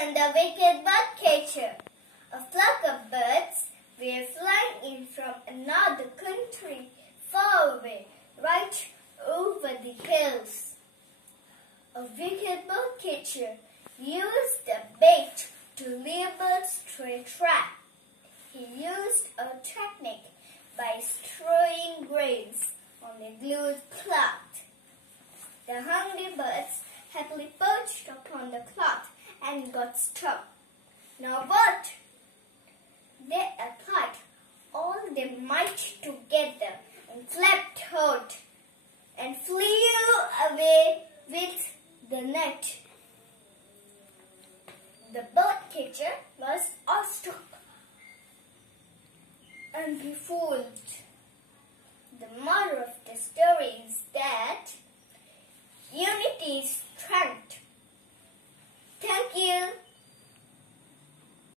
and the Wicked Bird Catcher. A flock of birds were flying in from another country far away, right over the hills. A wicked bird catcher used a bait to lure birds to a trap. He used a technique by strewing grains on a glued cloth. The hungry birds happily perched upon the cloth and got stuck. Now what? They applied all their might together and clapped hard and flew away with the net. The bird catcher was awestruck and befooled. The moral of the story is that unity is strength.